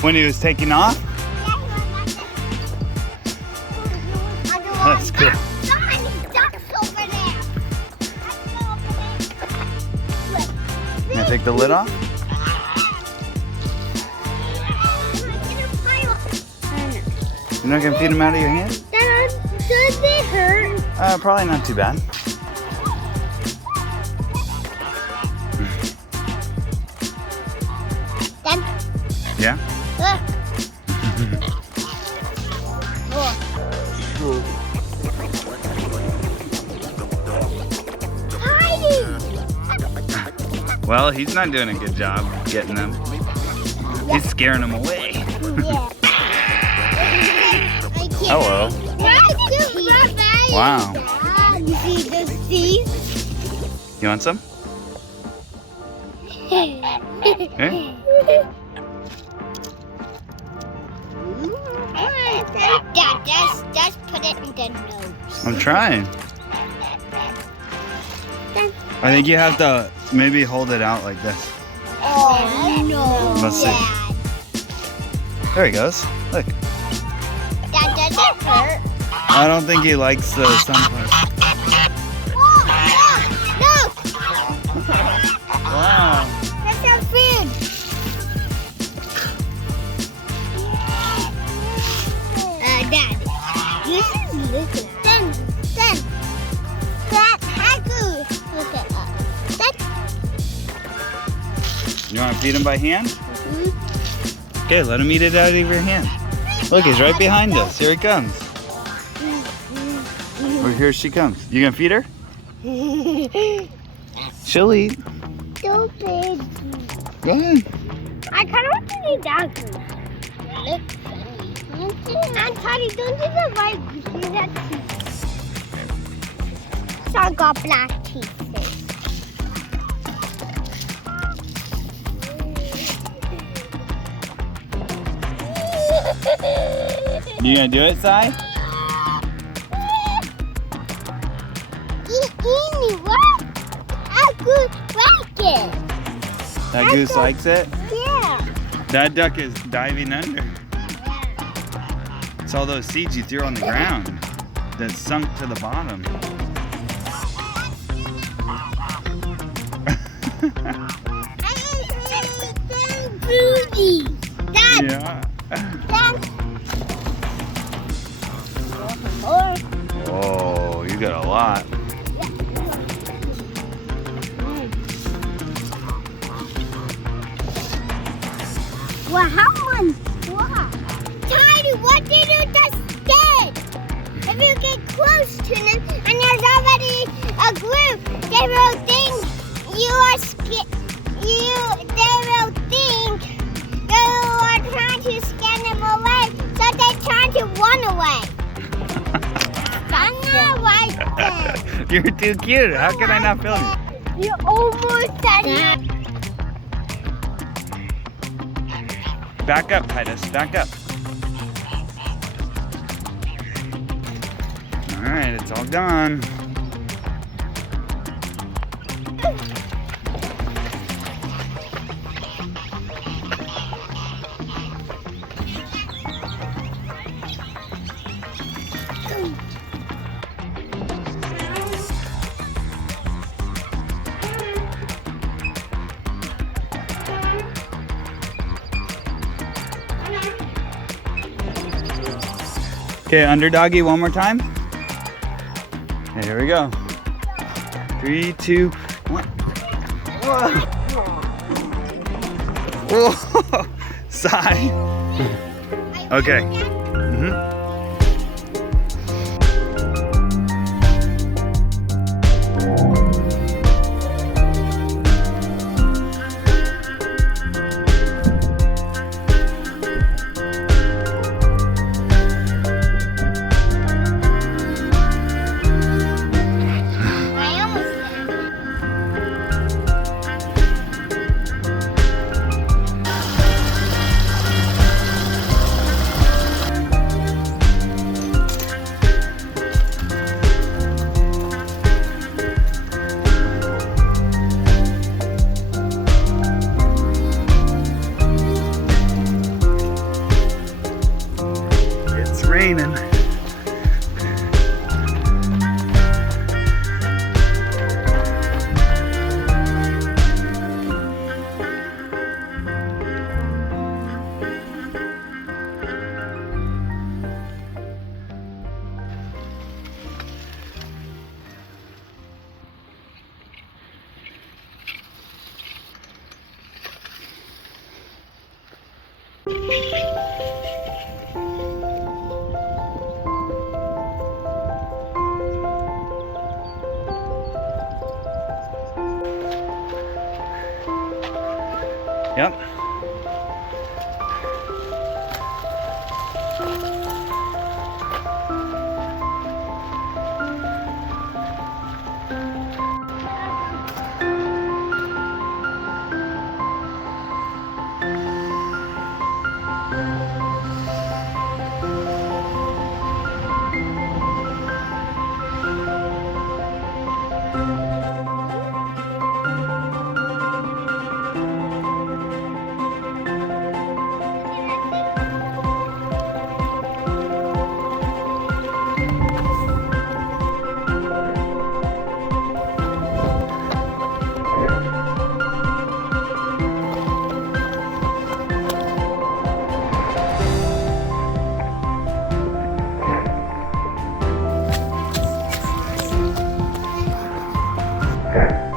When he was taking off? That's cool. Can I take the lid off? You're not gonna feed him out of your hand? Dad, should they hurt? Probably not too bad. Dad? Yeah? Well, he's not doing a good job getting them. He's scaring them away. Hello. Wow. You see those teeth? You want some? Here? Dad, just put it in the nose. I'm trying. I think you have to maybe hold it out like this. Oh, no. Let's see. There he goes. Look. Dad, does it hurt? I don't think he likes the sunflower. No! Wow. That's our food. Dad, you should look at Then. That Haku. Look at us. You want to feed him by hand? Okay, let him eat it out of your hand. Look, he's right behind us. Here he comes. Or here she comes. You gonna feed her? She'll eat. Stupid. Go ahead. I kind of want to eat that food. And Toddy, don't do the right. See that teeth. So I got black teeth. You gonna do it, Sai? What? I could like it. That goose likes it? Yeah. That duck is diving under. It's all those seeds you threw on the ground that sunk to the bottom. Fruity. Dad. Yeah. Dad. Oh, you got a lot. Well, how much? What? Tiny, what did you just did? If you get close to them and there's already a group, they will think you are scared. They will think you are trying to scare them away, so they're trying to run away. I'm not like that. You're too cute. How can I not film you? You almost said it. Back up, Titus. Back up. All right, it's all gone. Okay, under doggy one more time. Okay, here we go. 3, 2, 1. Whoa. Whoa. Sigh. Okay. Yep. Okay.